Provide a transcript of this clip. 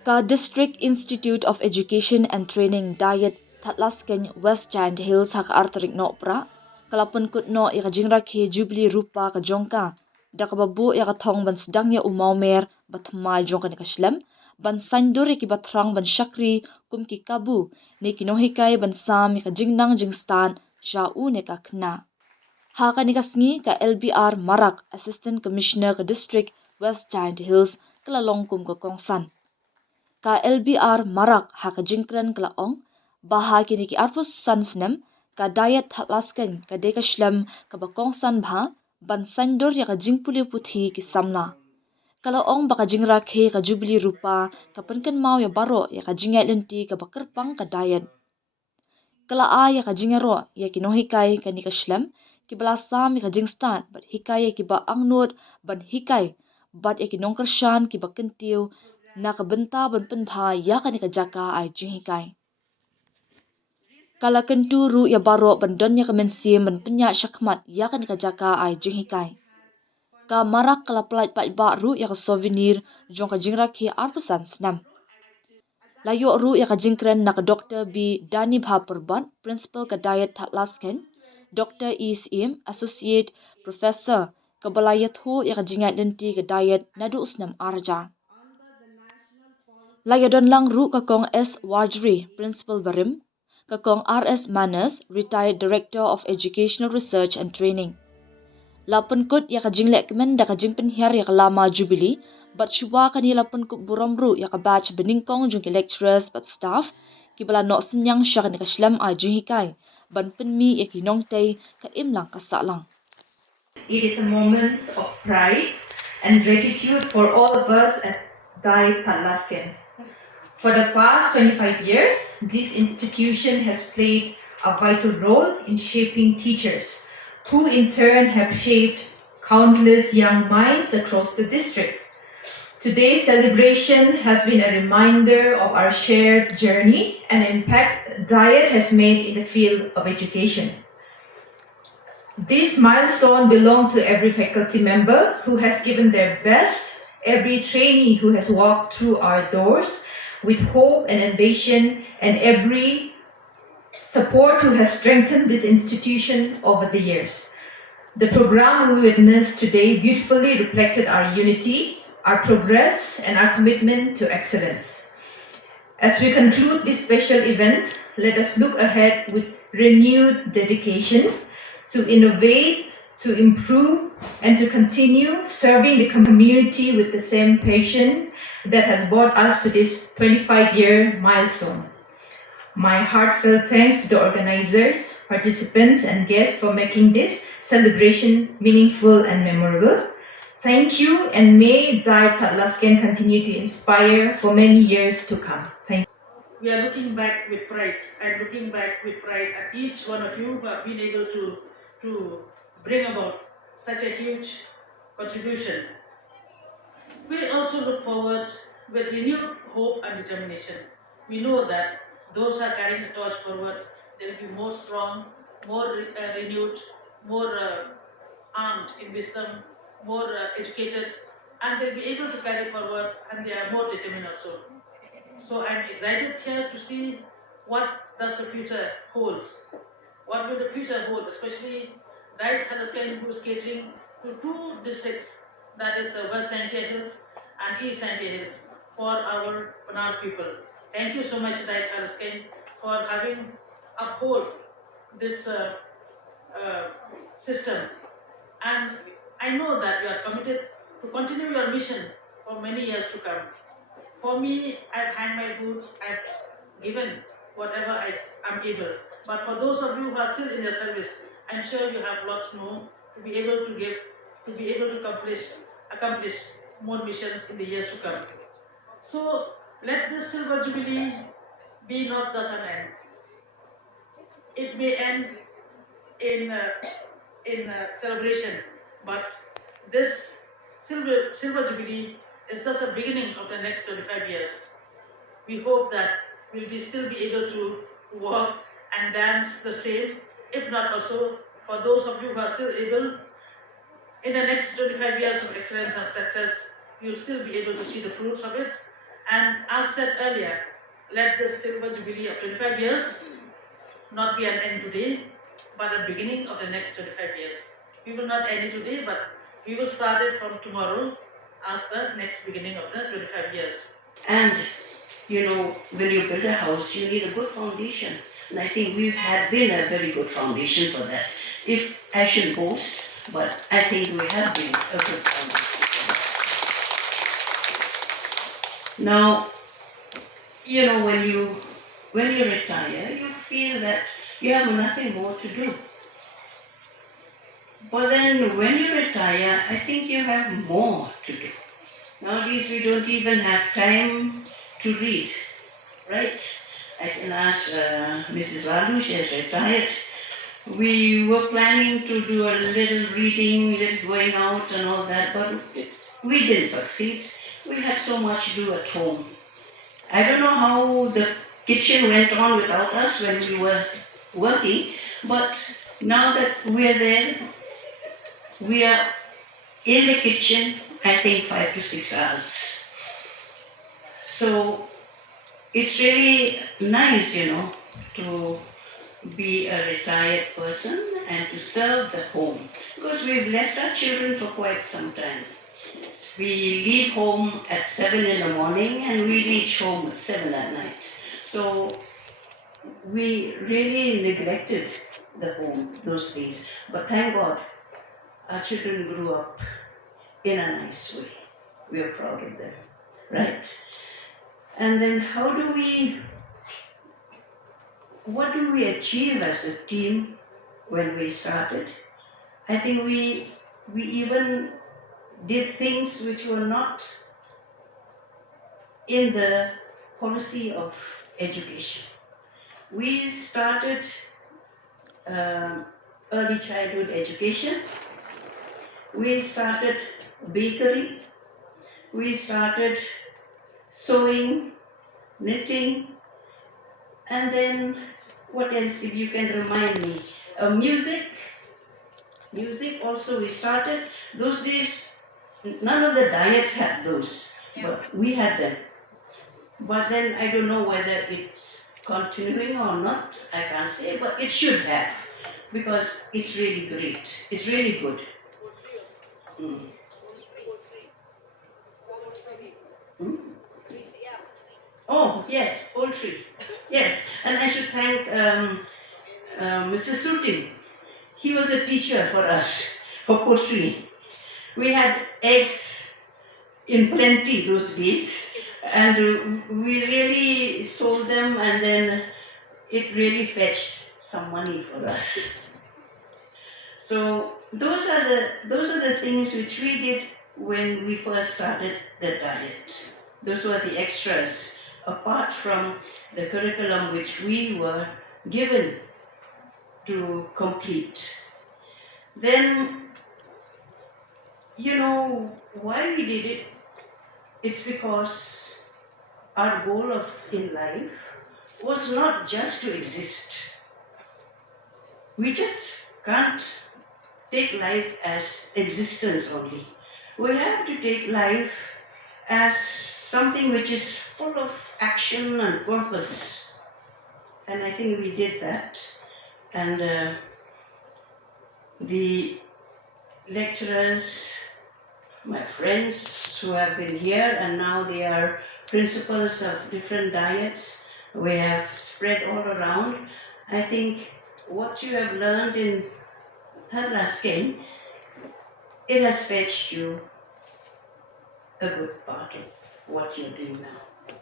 Ka District Institute of Education and Training Diet Thadlaskein West Giant Hills haka arterik no pra kalapun kut no ika jingrakhe Jubilee rupa ka jongka dakababu ika thong ban sedang ya umaumer batmai jongka ni kashlem ban sandur ki batrang ban shakri kum ki kabu ni kinohikai ban sam ika jingnang jingstan sha u ne ka kna. Haka ni kasngi ka LBR Marak Assistant Commissioner ka District West Giant Hills kalalong kum ka kongsan. Ka LBR Marak haka jingkran klaong baha kini ki arpus sansnem ka diet Thadlaskein ka deka shlem ka bakong san bha ban sandor ya ka jingpuli puthi ki samna. Kalaong baka jingrakhe ka Jubilee rupa ka penken mau ya baro ya ka jingay lenti ka bakerpang ka diet. Kala a ya ka jingaro ya kinohikai ka ni ka shlem ki balasam ya ka jingstan bat hikai ya ki ba angnod ban hikai bat ya kinongkershan ki bakentiu na kabenta ban penbha ya ka ni ka jaka ay jinghikai. Kala kentu ru ya baro ban don ya kemensim ban penya syakmat ya ka ni ka jaka ay jinghikai. Ka marak kala pelait pat ba ru ya ka souvenir jong ka jingrakhi arpusan senam. Layo ru ya ka jingkren na ka Dr. B. Dani Bha Perbat, Principal ka Diet Thadlaskein, Dr. E. Sim, Associate Professor ka Balayatho ya ka jingat lenti ka Diet Nadu Usnam Arja. Layadon lang ru kakong S. Wardry, Principal Barim, kakong R.S. Manas, Retired Director of Educational Research and Training. Lapun kut ya ka jinglek kemen da ka jingpen hiar ya ka lama Jubilee, bat syuwa ka ni lapun kut buram ru ya ka batch beningkong jung ki lecturers bat staff, ki bala nok senyang syak ni ka shlam a jinghikai, ban penmi ya ki nongtay ka imlang ka salang. It is a moment of pride and gratitude for all of us at Dai Thadlaskein. For the past 25 years, this institution has played a vital role in shaping teachers, who in turn have shaped countless young minds across the districts. Today's celebration has been a reminder of our shared journey and impact Diet has made in the field of education. This milestone belongs to every faculty member who has given their best, every trainee who has walked through our doors with hope and ambition, and every support who has strengthened this institution over the years. The program we witnessed today beautifully reflected our unity, our progress, and our commitment to excellence. As we conclude this special event, let us look ahead with renewed dedication to innovate, to improve, and to continue serving the community with the same passion that has brought us to this 25-year milestone. My heartfelt thanks to the organizers, participants, and guests for making this celebration meaningful and memorable. Thank you, and may Dai Thadlaskein continue to inspire for many years to come. Thank you. We are looking back with pride at each one of you who have been able to bring about such a huge contribution. We also look forward with renewed hope and determination. We know that those who are carrying the torch forward, they will be more strong, more renewed, more armed in wisdom, more educated, and they'll be able to carry forward, and they are more determined also. So I'm excited here to see what does the future holds. What will the future hold, especially right Thadlaskein, who is catering to two districts, that is the West Santia Hills and East Santia Hills, for our Panar people. Thank you so much, right Thadlaskein, for having uphold this system. And I know that you are committed to continue your mission for many years to come. For me, I've hanged my boots, I've given whatever I am able. But for those of you who are still in the service, I'm sure you have lots more to be able to give, to be able to accomplish more missions in the years to come. So let this Silver Jubilee be not just an end. It may end in celebration, but this Silver Jubilee is just a beginning of the next 25 years. We hope that we'll still be able to walk and dance the same, if not also for those of you who are still able, in the next 25 years of excellence and success, you'll still be able to see the fruits of it, And as said earlier, let the silver jubilee of 25 years not be an end today, but a beginning of the next 25 years. We will not end it today, but we will start it from tomorrow as the next beginning of the 25 years. And when you build a house, you need a good foundation. And I think we've been a very good foundation for that. If I should boast, but I think we have been a good foundation for that. Now, when you retire, you feel that you have nothing more to do. But then when you retire, I think you have more to do. Nowadays we don't even have time to read, right? I can ask Mrs. Lalu, she has retired. We were planning to do a little reading, little going out and all that, but we didn't succeed. We had so much to do at home. I don't know how the kitchen went on without us when we were working, but now that we're there, we are in the kitchen, I think 5 to 6 hours. So it's really nice, to be a retired person and to serve the home, because we've left our children for quite some time. We leave home at 7 in the morning and we reach home at 7 at night. So we really neglected the home those days. But thank God, our children grew up in a nice way. We are proud of them, right? And then what do we achieve as a team when we started? I think we even did things which were not in the policy of education. We started early childhood education. We started bakery. We started sewing, knitting, and then what else, if you can remind me? Music also we started. Those days, none of the diets had those, but we had them. But then I don't know whether it's continuing or not, I can't say, but it should have, because it's really great. It's really good. Oh, yes, poultry. Yes, and I should thank Mr. Sutin. He was a teacher for us, for poultry. We had eggs in plenty those days, and we really sold them, and then it really fetched some money for us. So those are the things which we did when we first started the diet. Those were the extras, apart from the curriculum which we were given to complete. Then, why we did it? It's because our goal in life was not just to exist. We just can't take life as existence only. We have to take life as something which is full of action and purpose. And I think we did that. And the lecturers, my friends who have been here and now they are principals of different diets, we have spread all around. I think what you have learned in Thadlaskein, it has fetched you a good part of what you're doing now.